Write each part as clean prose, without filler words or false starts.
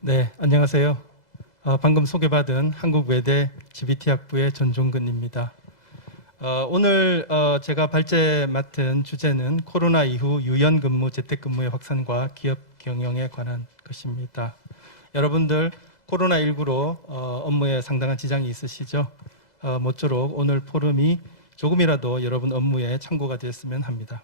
네, 안녕하세요. 방금 소개받은 한국외대 GBT학부의 전종근입니다. 오늘 제가 발제 맡은 주제는 코로나 이후 유연근무, 재택근무의 확산과 기업 경영에 관한 것입니다. 여러분들 코로나19로 업무에 상당한 지장이 있으시죠? 모쪼록 오늘 포럼이 조금이라도 여러분 업무에 참고가 되었으면 합니다.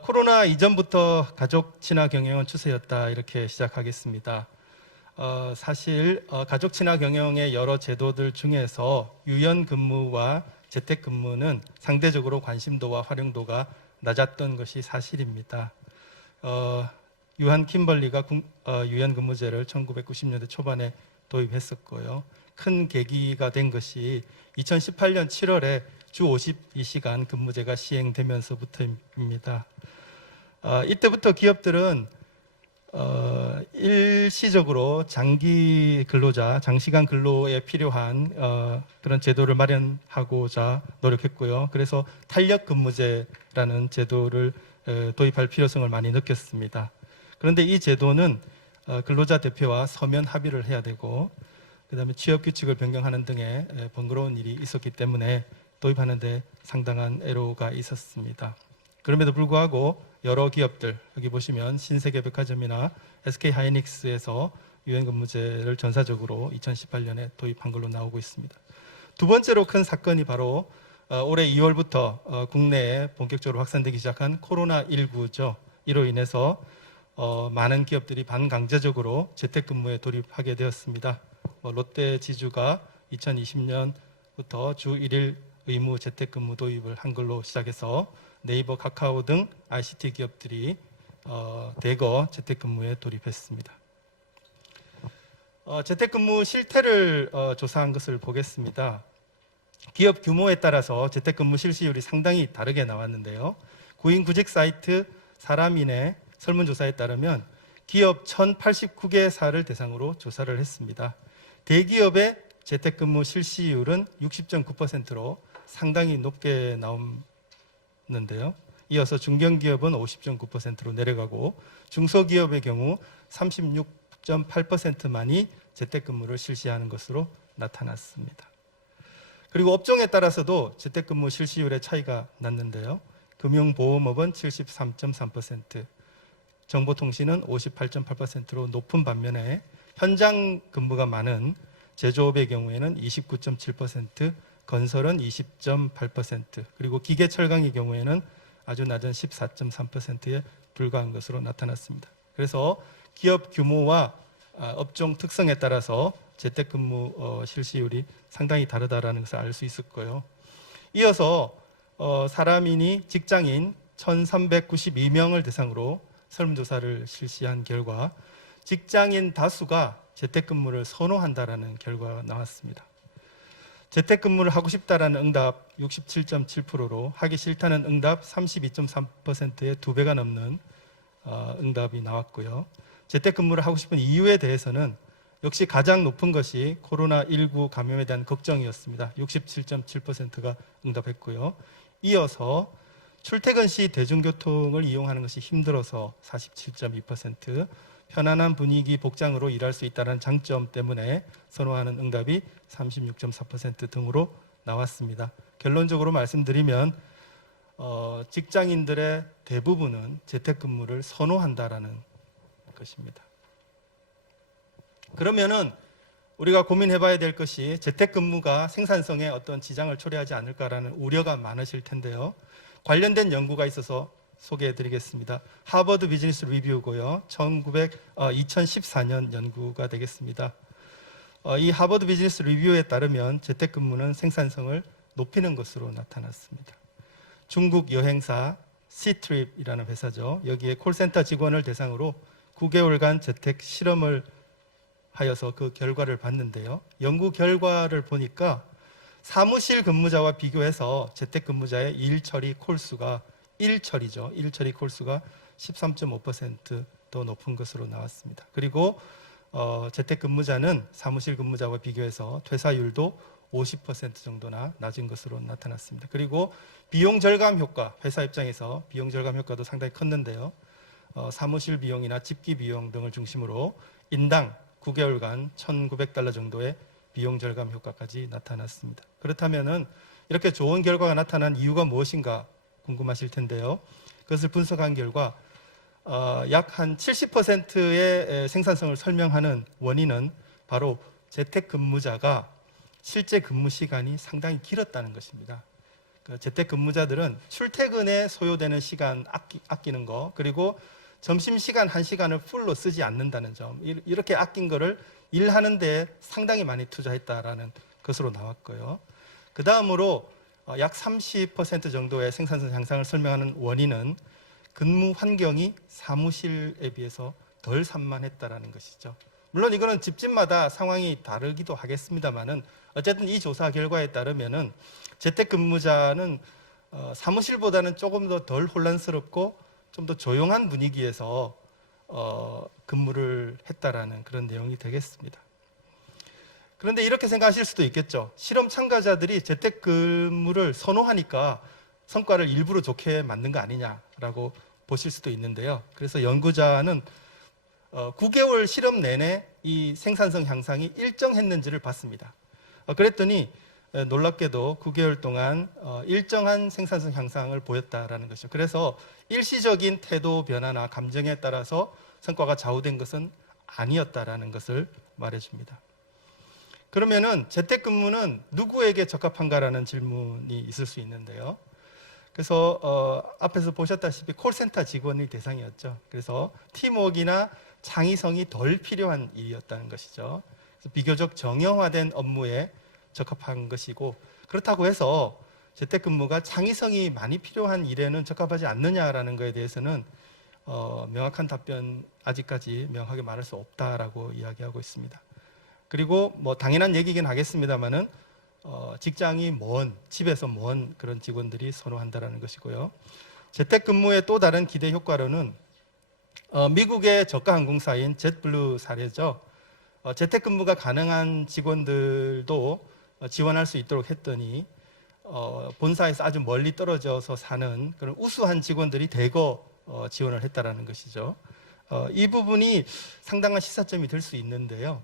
코로나 이전부터 가족 친화 경영은 추세였다, 이렇게 시작하겠습니다. 사실 가족 친화 경영의 여러 제도들 중에서 유연 근무와 재택 근무는 상대적으로 관심도와 활용도가 낮았던 것이 사실입니다. 유한 킴벌리가 유연 근무제를 1990년대 초반에 도입했었고요. 큰 계기가 된 것이 2018년 7월에 주 52시간 근무제가 시행되면서부터입니다. 이때부터 기업들은 일시적으로 장기 근로자, 장시간 근로에 필요한 그런 제도를 마련하고자 노력했고요. 그래서 탄력 근무제라는 제도를 도입할 필요성을 많이 느꼈습니다. 그런데 이 제도는 근로자 대표와 서면 합의를 해야 되고, 그 다음에 취업 규칙을 변경하는 등의 번거로운 일이 있었기 때문에 도입하는 데 상당한 애로가 있었습니다. 그럼에도 불구하고 여러 기업들, 여기 보시면 신세계백화점이나 SK하이닉스에서 유연근무제를 전사적으로 2018년에 도입한 걸로 나오고 있습니다. 두 번째로 큰 사건이 바로 올해 2월부터 국내에 본격적으로 확산되기 시작한 코로나19죠. 이로 인해서 많은 기업들이 반강제적으로 재택근무에 돌입하게 되었습니다. 롯데 지주가 2020년부터 주 1일 의무 재택근무 도입을 한 걸로 시작해서 네이버, 카카오 등 ICT 기업들이 대거 재택근무에 돌입했습니다. 재택근무 실태를 조사한 것을 보겠습니다. 기업 규모에 따라서 재택근무 실시율이 상당히 다르게 나왔는데요. 구인구직 사이트 사람인의 설문조사에 따르면 기업 1089개사를 대상으로 조사를 했습니다. 대기업의 재택근무 실시율은 60.9%로 상당히 높게 나왔는데요. 이어서 중견기업은 50.9%로 내려가고 중소기업의 경우 36.8%만이 재택근무를 실시하는 것으로 나타났습니다. 그리고 업종에 따라서도 재택근무 실시율의 차이가 났는데요. 금융보험업은 73.3%, 정보통신은 58.8%로 높은 반면에 현장 근무가 많은 제조업의 경우에는 29.7%, 건설은 20.8%, 그리고 기계철강의 경우에는 아주 낮은 14.3%에 불과한 것으로 나타났습니다. 그래서 기업 규모와 업종 특성에 따라서 재택근무 실시율이 상당히 다르다는 것을 알 수 있을 거예요. 이어서 사람인이 직장인 1392명을 대상으로 설문조사를 실시한 결과 직장인 다수가 재택근무를 선호한다라는 결과가 나왔습니다. 재택근무를 하고 싶다라는 응답 67.7%로 하기 싫다는 응답 32.3%의 2배가 넘는 응답이 나왔고요. 재택근무를 하고 싶은 이유에 대해서는 역시 가장 높은 것이 코로나19 감염에 대한 걱정이었습니다. 67.7%가 응답했고요. 이어서 출퇴근 시 대중교통을 이용하는 것이 힘들어서 47.2%, 편안한 분위기 복장으로 일할 수 있다는 장점 때문에 선호하는 응답이 36.4% 등으로 나왔습니다. 결론적으로 말씀드리면 직장인들의 대부분은 재택근무를 선호한다라는 것입니다. 그러면은 우리가 고민해봐야 될 것이 재택근무가 생산성에 어떤 지장을 초래하지 않을까라는 우려가 많으실 텐데요. 관련된 연구가 있어서 소개해드리겠습니다. 하버드 비즈니스 리뷰고요. 2014년 연구가 되겠습니다. 이 하버드 비즈니스 리뷰에 따르면 재택근무는 생산성을 높이는 것으로 나타났습니다. 중국 여행사 Ctrip이라는 회사죠. 여기에 콜센터 직원을 대상으로 9개월간 재택 실험을 하여서 그 결과를 봤는데요. 연구 결과를 보니까 사무실 근무자와 비교해서 재택근무자의 일처리 콜수가 13.5% 더 높은 것으로 나왔습니다. 그리고 재택근무자는 사무실 근무자와 비교해서 퇴사율도 50% 정도나 낮은 것으로 나타났습니다. 그리고 비용 절감 효과, 회사 입장에서 비용 절감 효과도 상당히 컸는데요. 사무실 비용이나 집기 비용 등을 중심으로 인당 9개월간 1,900달러 정도의 비용 절감 효과까지 나타났습니다. 그렇다면은 이렇게 좋은 결과가 나타난 이유가 무엇인가 궁금하실 텐데요. 그것을 분석한 결과 약 한 70%의 생산성을 설명하는 원인은 바로 재택근무자가 실제 근무 시간이 상당히 길었다는 것입니다. 재택근무자들은 출퇴근에 소요되는 시간 아끼는 거, 그리고 점심시간 1시간을 풀로 쓰지 않는다는 점, 이렇게 아낀 거를 일하는 데 상당히 많이 투자했다라는 것으로 나왔고요. 그 다음으로 약 30% 정도의 생산성 향상을 설명하는 원인은 근무 환경이 사무실에 비해서 덜 산만했다라는 것이죠. 물론 이거는 집집마다 상황이 다르기도 하겠습니다만은 어쨌든 이 조사 결과에 따르면은 재택근무자는 사무실보다는 조금 더 덜 혼란스럽고 좀 더 조용한 분위기에서 근무를 했다라는 그런 내용이 되겠습니다. 그런데 이렇게 생각하실 수도 있겠죠. 실험 참가자들이 재택근무를 선호하니까 성과를 일부러 좋게 만든 거 아니냐라고 보실 수도 있는데요. 그래서 연구자는 9개월 실험 내내 이 생산성 향상이 일정했는지를 봤습니다. 그랬더니 놀랍게도 9개월 동안 일정한 생산성 향상을 보였다라는 것이죠. 그래서 일시적인 태도 변화나 감정에 따라서 성과가 좌우된 것은 아니었다라는 것을 말해줍니다. 그러면은 재택근무는 누구에게 적합한가라는 질문이 있을 수 있는데요. 그래서 앞에서 보셨다시피 콜센터 직원이 대상이었죠. 그래서 팀워크나 창의성이 덜 필요한 일이었다는 것이죠. 그래서 비교적 정형화된 업무에 적합한 것이고, 그렇다고 해서 재택근무가 창의성이 많이 필요한 일에는 적합하지 않느냐라는 것에 대해서는 명확한 답변 아직까지 명확하게 말할 수 없다라고 이야기하고 있습니다. 그리고 뭐 당연한 얘기긴 하겠습니다만은 직장이 먼, 집에서 먼 그런 직원들이 선호한다라는 것이고요. 재택근무의 또 다른 기대 효과로는 미국의 저가 항공사인 젯블루 사례죠. 재택근무가 가능한 직원들도 지원할 수 있도록 했더니 본사에서 아주 멀리 떨어져서 사는 그런 우수한 직원들이 대거 지원을 했다라는 것이죠. 이 부분이 상당한 시사점이 될 수 있는데요.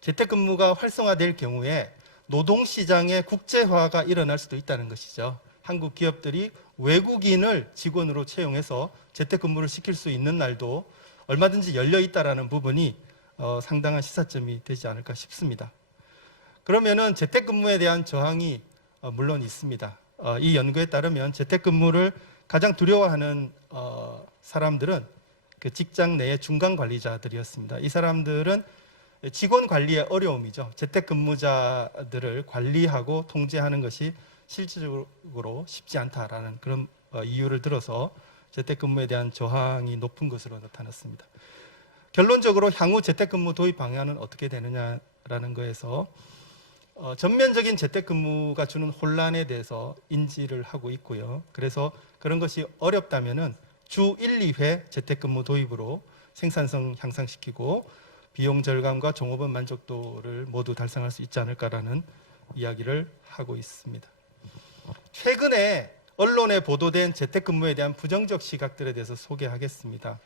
재택근무가 활성화될 경우에 노동시장의 국제화가 일어날 수도 있다는 것이죠. 한국 기업들이 외국인을 직원으로 채용해서 재택근무를 시킬 수 있는 날도 얼마든지 열려 있다는 부분이 상당한 시사점이 되지 않을까 싶습니다. 그러면은 재택근무에 대한 저항이 물론 있습니다. 이 연구에 따르면 재택근무를 가장 두려워하는 사람들은 그 직장 내의 중간 관리자들이었습니다. 이 사람들은 직원 관리의 어려움이죠. 재택근무자들을 관리하고 통제하는 것이 실질적으로 쉽지 않다라는 그런 이유를 들어서 재택근무에 대한 저항이 높은 것으로 나타났습니다. 결론적으로 향후 재택근무 도입 방향은 어떻게 되느냐라는 거에서 전면적인 재택근무가 주는 혼란에 대해서 인지를 하고 있고요. 그래서 그런 것이 어렵다면은 주 1, 2회 재택근무 도입으로 생산성 향상시키고 비용 절감과 종업원 만족도를 모두 달성할 수 있지 않을까라는 이야기를 하고 있습니다. 최근에 언론에 보도된 재택근무에 대한 부정적 시각들에 대해서 소개하겠습니다.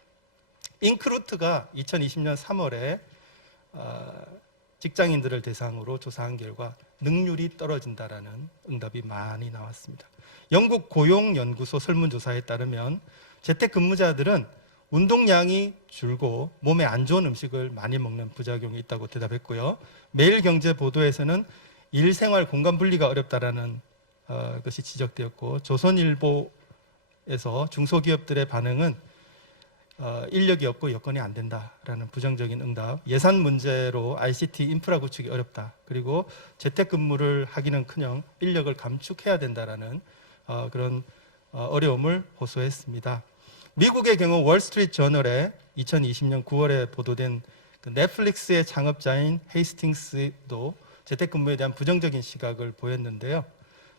잉크루트가 2020년 3월에 직장인들을 대상으로 조사한 결과 능률이 떨어진다라는 응답이 많이 나왔습니다. 영국 고용연구소 설문조사에 따르면 재택근무자들은 운동량이 줄고 몸에 안 좋은 음식을 많이 먹는 부작용이 있다고 대답했고요. 매일경제 보도에서는 일생활 공간 분리가 어렵다라는 것이 지적되었고, 조선일보에서 중소기업들의 반응은 인력이 없고 여건이 안 된다라는 부정적인 응답, 예산 문제로 ICT 인프라 구축이 어렵다, 그리고 재택근무를 하기는커녕 인력을 감축해야 된다라는 그런 어려움을 호소했습니다. 미국의 경우 월스트리트 저널에 2020년 9월에 보도된 그 넷플릭스의 창업자인 헤이스팅스도 재택근무에 대한 부정적인 시각을 보였는데요.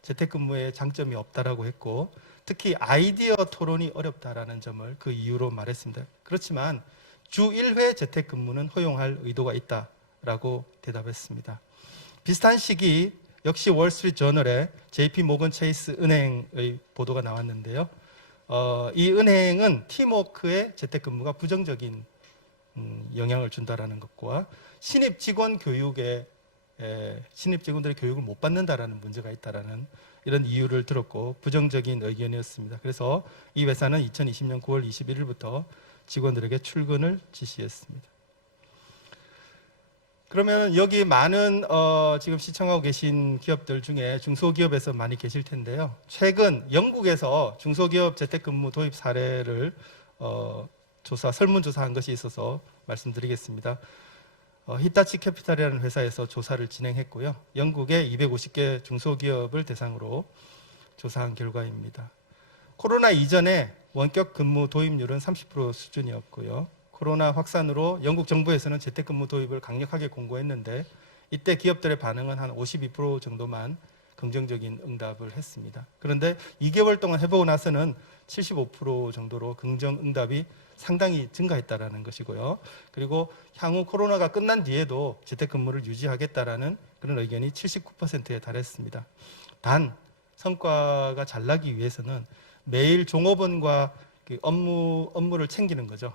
재택근무에 장점이 없다라고 했고, 특히 아이디어 토론이 어렵다라는 점을 그 이유로 말했습니다. 그렇지만 주 1회 재택근무는 허용할 의도가 있다라고 대답했습니다. 비슷한 시기 역시 월스트리트 저널에 JP 모건 체이스 은행의 보도가 나왔는데요. 이 은행은 팀워크에 재택근무가 부정적인 영향을 준다라는 것과 신입 직원 교육에 신입 직원들의 교육을 못 받는다라는 문제가 있다라는 이런 이유를 들었고 부정적인 의견이었습니다. 그래서 이 회사는 2020년 9월 21일부터 직원들에게 출근을 지시했습니다. 그러면 여기 많은 지금 시청하고 계신 기업들 중에 중소기업에서 많이 계실 텐데요. 최근 영국에서 중소기업 재택근무 도입 사례를 설문조사한 것이 있어서 말씀드리겠습니다. 히타치 캐피탈이라는 회사에서 조사를 진행했고요. 영국의 250개 중소기업을 대상으로 조사한 결과입니다. 코로나 이전에 원격 근무 도입률은 30% 수준이었고요. 코로나 확산으로 영국 정부에서는 재택근무 도입을 강력하게 공고했는데 이때 기업들의 반응은 한 52% 정도만 긍정적인 응답을 했습니다. 그런데 2개월 동안 해보고 나서는 75% 정도로 긍정 응답이 상당히 증가했다라는 것이고요. 그리고 향후 코로나가 끝난 뒤에도 재택근무를 유지하겠다라는 그런 의견이 79%에 달했습니다. 단 성과가 잘 나기 위해서는 매일 종업원과 업무를 챙기는 거죠.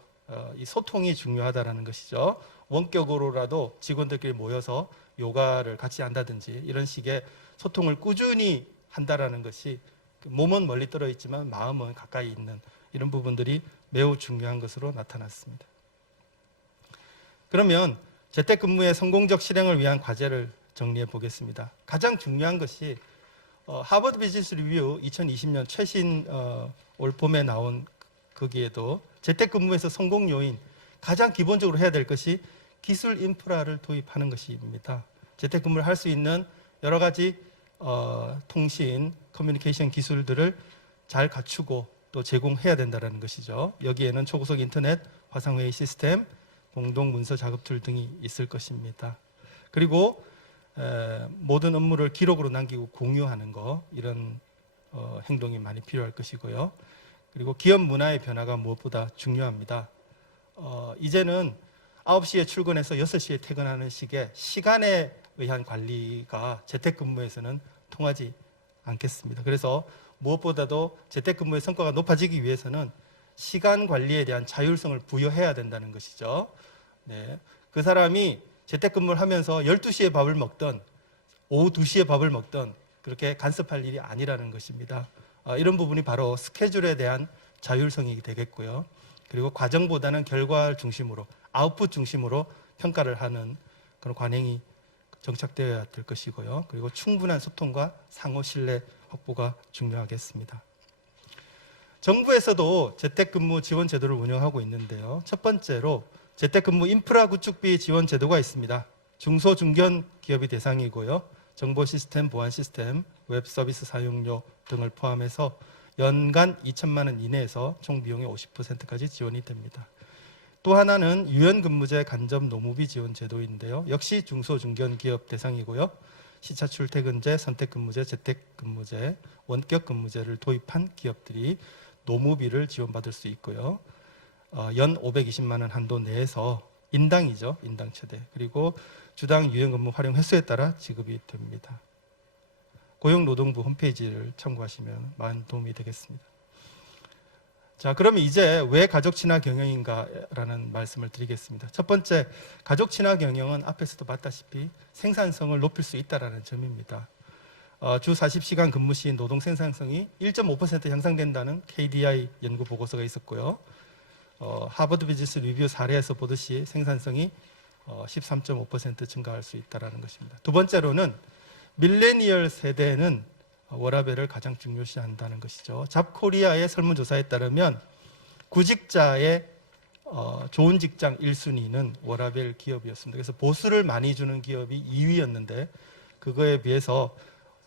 이 소통이 중요하다라는 것이죠. 원격으로라도 직원들끼리 모여서 요가를 같이 한다든지 이런 식의 소통을 꾸준히 한다라는 것이 몸은 멀리 떨어 있지만 마음은 가까이 있는 이런 부분들이 매우 중요한 것으로 나타났습니다. 그러면 재택근무의 성공적 실행을 위한 과제를 정리해 보겠습니다. 가장 중요한 것이 하버드 비즈니스 리뷰 2020년 최신 올 봄에 나온 거기에도 재택근무에서 성공 요인 가장 기본적으로 해야 될 것이 기술 인프라를 도입하는 것입니다. 재택근무를 할 수 있는 여러 가지 통신, 커뮤니케이션 기술들을 잘 갖추고 또 제공해야 된다는 것이죠. 여기에는 초고속 인터넷, 화상회의 시스템, 공동 문서 작업 툴 등이 있을 것입니다. 그리고 모든 업무를 기록으로 남기고 공유하는 거 이런 행동이 많이 필요할 것이고요. 그리고 기업 문화의 변화가 무엇보다 중요합니다. 이제는 9시에 출근해서 6시에 퇴근하는 식의 시간에 의한 관리가 재택근무에서는 통하지 않겠습니다. 그래서 무엇보다도 재택근무의 성과가 높아지기 위해서는 시간 관리에 대한 자율성을 부여해야 된다는 것이죠. 네. 그 사람이 재택근무를 하면서 12시에 밥을 먹던 오후 2시에 밥을 먹던 그렇게 간섭할 일이 아니라는 것입니다. 이런 부분이 바로 스케줄에 대한 자율성이 되겠고요. 그리고 과정보다는 결과 중심으로 아웃풋 중심으로 평가를 하는 그런 관행이 정착되어야 될 것이고요. 그리고 충분한 소통과 상호 신뢰 확보가 중요하겠습니다. 정부에서도 재택근무 지원 제도를 운영하고 있는데요. 첫 번째로 재택근무 인프라 구축비 지원 제도가 있습니다. 중소 중견 기업이 대상이고요. 정보 시스템, 보안 시스템, 웹 서비스 사용료 등을 포함해서 연간 2천만 원 이내에서 총 비용의 50%까지 지원이 됩니다. 또 하나는 유연근무제 간접 노무비 지원 제도인데요. 역시 중소 중견 기업 대상이고요. 시차 출퇴근제, 선택근무제, 재택근무제, 원격근무제를 도입한 기업들이 노무비를 지원받을 수 있고요. 연 520만 원 한도 내에서 인당이죠. 인당 최대. 그리고 주당 유연근무 활용 횟수에 따라 지급이 됩니다. 고용노동부 홈페이지를 참고하시면 많은 도움이 되겠습니다. 자, 그럼 이제 왜 가족 친화 경영인가라는 말씀을 드리겠습니다. 첫 번째, 가족 친화 경영은 앞에서도 봤다시피 생산성을 높일 수 있다는 점입니다. 주 40시간 근무 시 노동 생산성이 1.5% 향상된다는 KDI 연구 보고서가 있었고요. 하버드 비즈니스 리뷰 사례에서 보듯이 생산성이 13.5% 증가할 수 있다는 것입니다. 두 번째로는 밀레니얼 세대는 워라밸을 가장 중요시한다는 것이죠. 잡코리아의 설문조사에 따르면 구직자의 좋은 직장 1순위는 워라밸 기업이었습니다. 그래서 보수를 많이 주는 기업이 2위였는데 그거에 비해서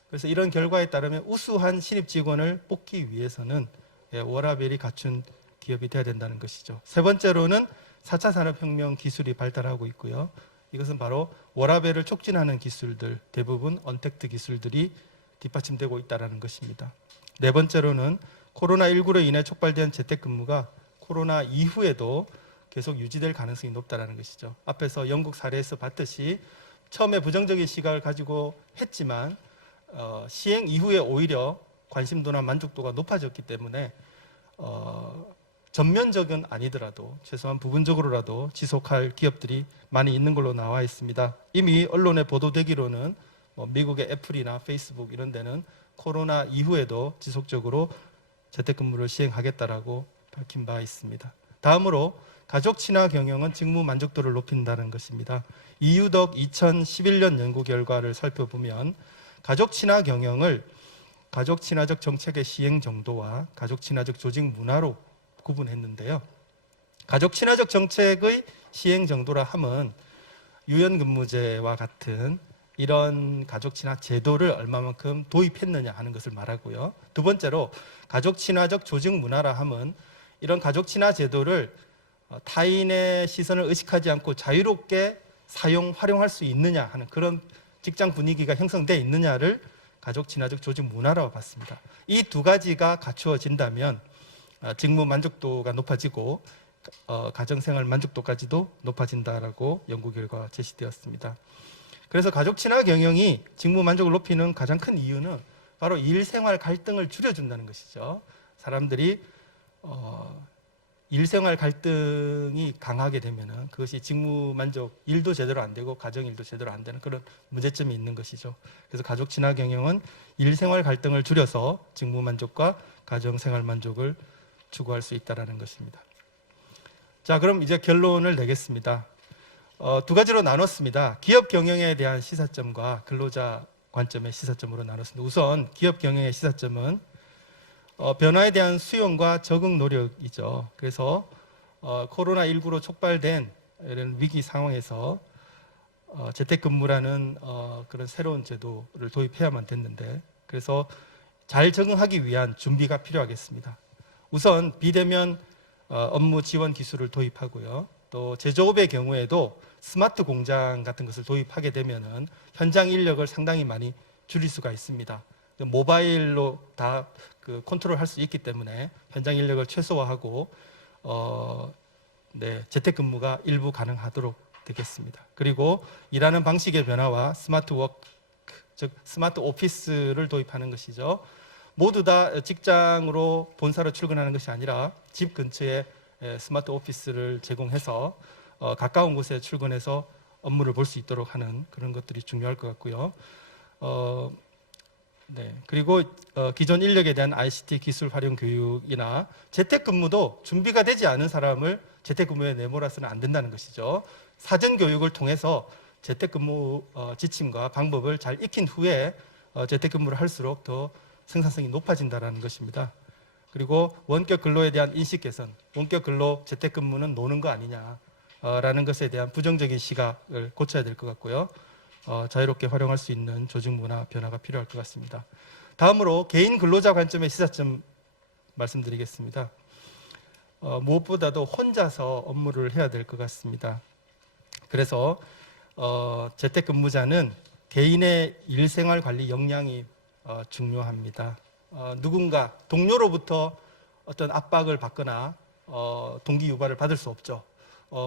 그래서 이런 결과에 따르면 우수한 신입 직원을 뽑기 위해서는 워라밸이 갖춘 기업이 돼야 된다는 것이죠. 세 번째로는 4차 산업혁명 기술이 발달하고 있고요. 이것은 바로 워라밸을 촉진하는 기술들, 대부분 언택트 기술들이 뒷받침되고 있다는 것입니다. 네 번째로는 코로나19로 인해 촉발된 재택근무가 코로나 이후에도 계속 유지될 가능성이 높다는 것이죠. 앞에서 영국 사례에서 봤듯이 처음에 부정적인 시각을 가지고 했지만 시행 이후에 오히려 관심도나 만족도가 높아졌기 때문에 전면적은 아니더라도 최소한 부분적으로라도 지속할 기업들이 많이 있는 걸로 나와 있습니다. 이미 언론에 보도되기로는 미국의 애플이나 페이스북 이런 데는 코로나 이후에도 지속적으로 재택근무를 시행하겠다라고 밝힌 바 있습니다. 다음으로 가족 친화 경영은 직무 만족도를 높인다는 것입니다. 이유덕 2011년 연구 결과를 살펴보면 가족 친화 경영을 가족 친화적 정책의 시행 정도와 가족 친화적 조직 문화로 구분했는데요. 가족 친화적 정책의 시행 정도라 함은 유연근무제와 같은 이런 가족 친화 제도를 얼마만큼 도입했느냐 하는 것을 말하고요. 두 번째로 가족 친화적 조직 문화라 함은 이런 가족 친화 제도를 타인의 시선을 의식하지 않고 자유롭게 활용할 수 있느냐 하는 그런 직장 분위기가 형성되어 있느냐를 가족 친화적 조직 문화라고 봤습니다. 이 두 가지가 갖추어진다면 직무 만족도가 높아지고 가정생활 만족도까지도 높아진다라고 연구 결과가 제시되었습니다. 그래서 가족 친화 경영이 직무 만족을 높이는 가장 큰 이유는 바로 일생활 갈등을 줄여준다는 것이죠. 사람들이 일생활 갈등이 강하게 되면은 그것이 직무 만족, 일도 제대로 안 되고 가정 일도 제대로 안 되는 그런 문제점이 있는 것이죠. 그래서 가족 친화 경영은 일생활 갈등을 줄여서 직무 만족과 가정 생활 만족을 추구할 수 있다라는 것입니다. 자, 그럼 이제 결론을 내겠습니다. 두 가지로 나눴습니다. 기업 경영에 대한 시사점과 근로자 관점의 시사점으로 나눴습니다. 우선 기업 경영의 시사점은 변화에 대한 수용과 적응 노력이죠. 그래서 코로나19로 촉발된 이런 위기 상황에서 재택근무라는 그런 새로운 제도를 도입해야만 됐는데, 그래서 잘 적응하기 위한 준비가 필요하겠습니다. 우선 비대면 업무 지원 기술을 도입하고요. 또 제조업의 경우에도 스마트 공장 같은 것을 도입하게 되면은 현장 인력을 상당히 많이 줄일 수가 있습니다. 모바일로 다 컨트롤할 수 있기 때문에 현장 인력을 최소화하고 재택근무가 일부 가능하도록 되겠습니다. 그리고 일하는 방식의 변화와 스마트 워크, 즉 스마트 오피스를 도입하는 것이죠. 모두 다 직장으로 본사로 출근하는 것이 아니라 집 근처에 스마트 오피스를 제공해서 가까운 곳에 출근해서 업무를 볼 수 있도록 하는 그런 것들이 중요할 것 같고요. 그리고 기존 인력에 대한 ICT 기술 활용 교육이나 재택근무도 준비가 되지 않은 사람을 재택근무에 내몰아서는 안 된다는 것이죠. 사전 교육을 통해서 재택근무 지침과 방법을 잘 익힌 후에 재택근무를 할수록 더 생산성이 높아진다는 것입니다. 그리고 원격 근로에 대한 인식 개선, 원격 근로, 재택근무는 노는 거 아니냐라는 것에 대한 부정적인 시각을 고쳐야 될 것 같고요. 자유롭게 활용할 수 있는 조직 문화 변화가 필요할 것 같습니다. 다음으로 개인 근로자 관점의 시사점 말씀드리겠습니다. 무엇보다도 혼자서 업무를 해야 될 것 같습니다. 그래서 재택근무자는 개인의 일생활 관리 역량이 중요합니다. 누군가 동료로부터 어떤 압박을 받거나 동기 유발을 받을 수 없죠.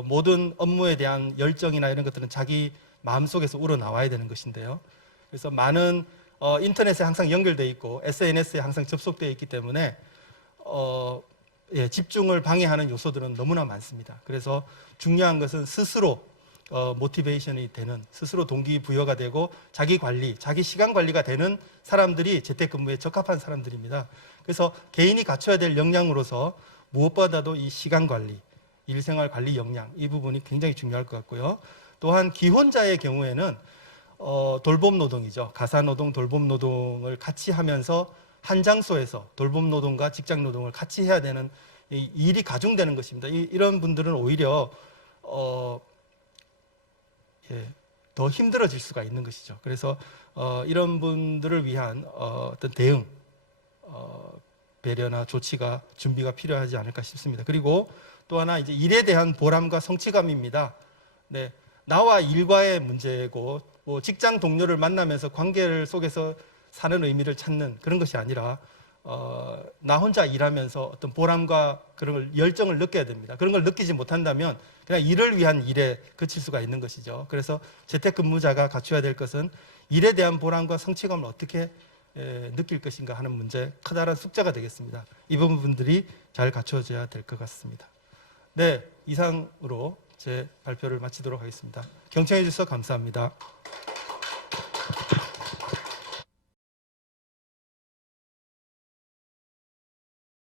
모든 업무에 대한 열정이나 이런 것들은 자기 마음속에서 우러나와야 되는 것인데요. 그래서 많은 인터넷에 항상 연결되어 있고 SNS에 항상 접속되어 있기 때문에 집중을 방해하는 요소들은 너무나 많습니다. 그래서 중요한 것은 스스로 모티베이션이 되는, 스스로 동기부여가 되고 자기 관리, 자기 시간 관리가 되는 사람들이 재택근무에 적합한 사람들입니다. 그래서 개인이 갖춰야 될 역량으로서 무엇보다도 이 시간 관리, 일생활 관리 역량, 이 부분이 굉장히 중요할 것 같고요. 또한 기혼자의 경우에는 돌봄 노동이죠. 가사 노동, 돌봄 노동을 같이 하면서 한 장소에서 돌봄 노동과 직장 노동을 같이 해야 되는 일이 가중되는 것입니다. 이런 분들은 오히려 더 힘들어질 수가 있는 것이죠. 그래서 이런 분들을 위한 어떤 대응, 배려나 조치가 준비가 필요하지 않을까 싶습니다. 그리고 또 하나 이제 일에 대한 보람과 성취감입니다. 나와 일과의 문제고 뭐 직장 동료를 만나면서 관계를 속에서 사는 의미를 찾는 그런 것이 아니라 나 혼자 일하면서 어떤 보람과 그런 걸, 열정을 느껴야 됩니다. 그런 걸 느끼지 못한다면 그냥 일을 위한 일에 그칠 수가 있는 것이죠. 그래서 재택근무자가 갖춰야 될 것은 일에 대한 보람과 성취감을 어떻게 느낄 것인가 하는 문제, 커다란 숙제가 되겠습니다. 이 부분들이 잘 갖춰져야 될 것 같습니다. 네, 이상으로 제 발표를 마치도록 하겠습니다. 경청해 주셔서 감사합니다.